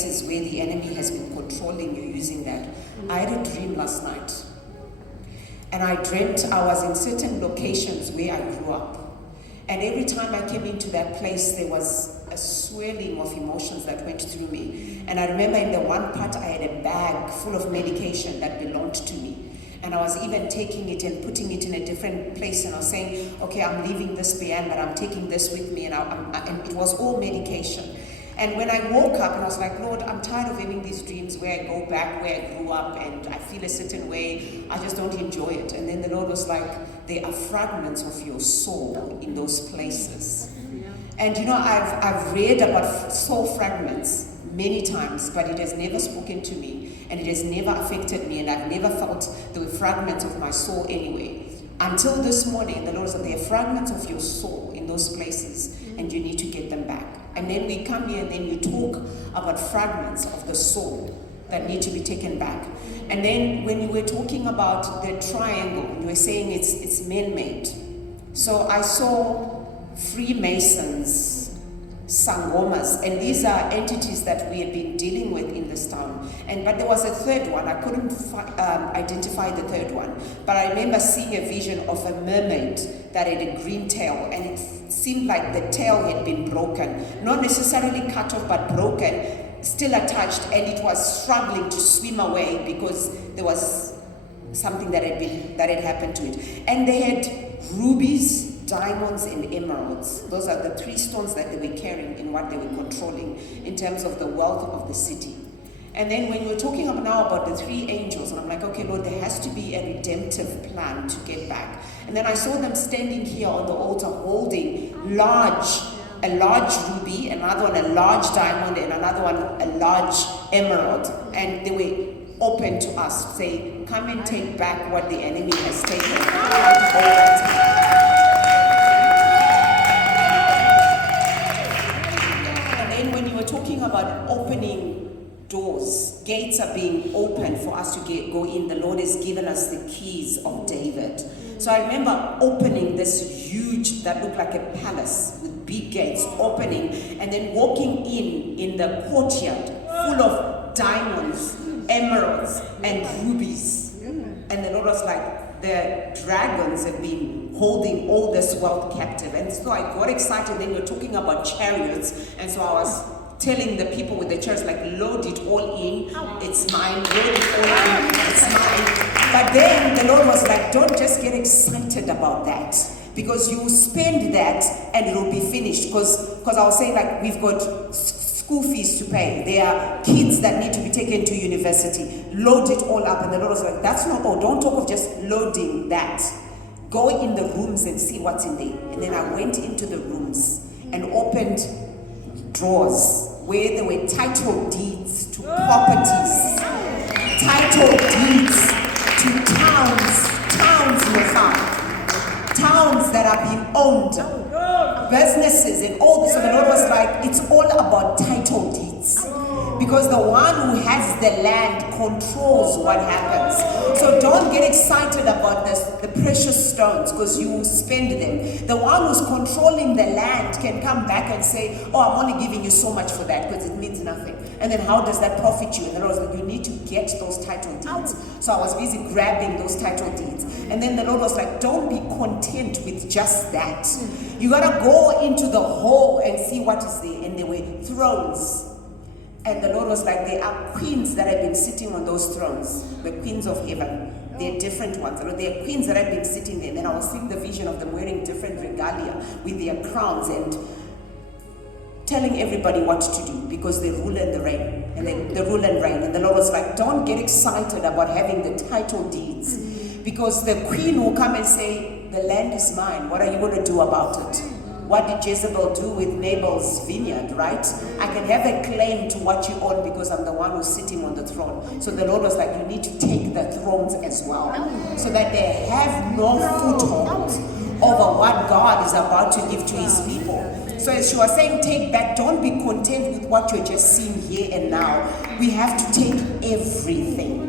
places where the enemy has been controlling you using that. I had a dream last night. And I dreamt I was in certain locations where I grew up. And every time I came into that place, there was a swirling of emotions that went through me. And I remember in the one part, I had a bag full of medication that belonged to me. And I was even taking it and putting it in a different place. And I was saying, okay, I'm leaving this behind, but I'm taking this with me. And it was all medication. And when I woke up and I was like, Lord, I'm tired of having these dreams where I go back where I grew up and I feel a certain way. I just don't enjoy it. And then the Lord was like, there are fragments of your soul in those places. And you know, I've read about soul fragments many times, but it has never spoken to me and it has never affected me, and I've never felt the fragments of my soul anyway. Until this morning, the Lord said, there are fragments of your soul in those places and you need to get them back. And then we come here and then we talk about fragments of the soul that need to be taken back. And then when you were talking about the triangle, you were saying it's man-made. So I saw Freemasons, Sangomas, and these are entities that we had been dealing with in this town. But there was a third one. I couldn't identify the third one. But I remember seeing a vision of a mermaid that had a green tail, and it seemed like the tail had been broken. Not necessarily cut off, but broken, still attached, and it was struggling to swim away because there was something that had happened to it. And they had rubies, diamonds, and emeralds. Those are the three stones that they were carrying in what they were controlling in terms of the wealth of the city. And then when we're talking now about the three angels, and I'm like, okay, Lord, there has to be a redemptive plan to get back. And then I saw them standing here on the altar holding a large ruby, another one a large diamond, and another one a large emerald. And they were open to us, say, come and take back what the enemy has taken. Talking about opening doors, gates are being opened for us to go in. The Lord has given us the keys of David. So I remember opening this huge, that looked like a palace with big gates, opening and then walking in the courtyard full of diamonds, emeralds, and rubies. And the Lord was like, the dragons have been holding all this wealth captive. And so I got excited. Then we were talking about chariots, and so I was telling the people with the church, like, load it all in, it's mine, load it all in, it's mine. But then the Lord was like, don't just get excited about that, because you spend that and it'll be finished. Because I was saying, like, we've got school fees to pay, there are kids that need to be taken to university, load it all up. And the Lord was like, that's not all, don't talk of just loading that. Go in the rooms and see what's in there. And then I went into the rooms and opened drawers where there were title deeds to properties, title deeds to towns in the farm, towns that are being owned, businesses and all this. And the Lord was like, it's all about title deeds. Because the one who has the land controls what happens. So don't get excited about the precious stones, because you will spend them. The one who's controlling the land can come back and say, oh, I'm only giving you so much for that because it means nothing. And then how does that profit you? And the Lord was like, you need to get those title deeds. So I was busy grabbing those title deeds. And then the Lord was like, don't be content with just that. You got to go into the hole and see what is there. And there were thrones. And the Lord was like, there are queens that have been sitting on those thrones, the queens of heaven. There are different ones. There are queens that have been sitting there. And then I was seeing the vision of them wearing different regalia with their crowns and telling everybody what to do, because they rule and reign. And they rule and reign. And the Lord was like, don't get excited about having the title deeds, because the queen will come and say, the land is mine. What are you going to do about it? What did Jezebel do with Nabal's vineyard, right? I can have a claim to what you own because I'm the one who's sitting on the throne. So the Lord was like, you need to take the thrones as well, so that they have no foothold over what God is about to give to his people. So as she was saying, take back, don't be content with what you're just seeing here and now. We have to take everything.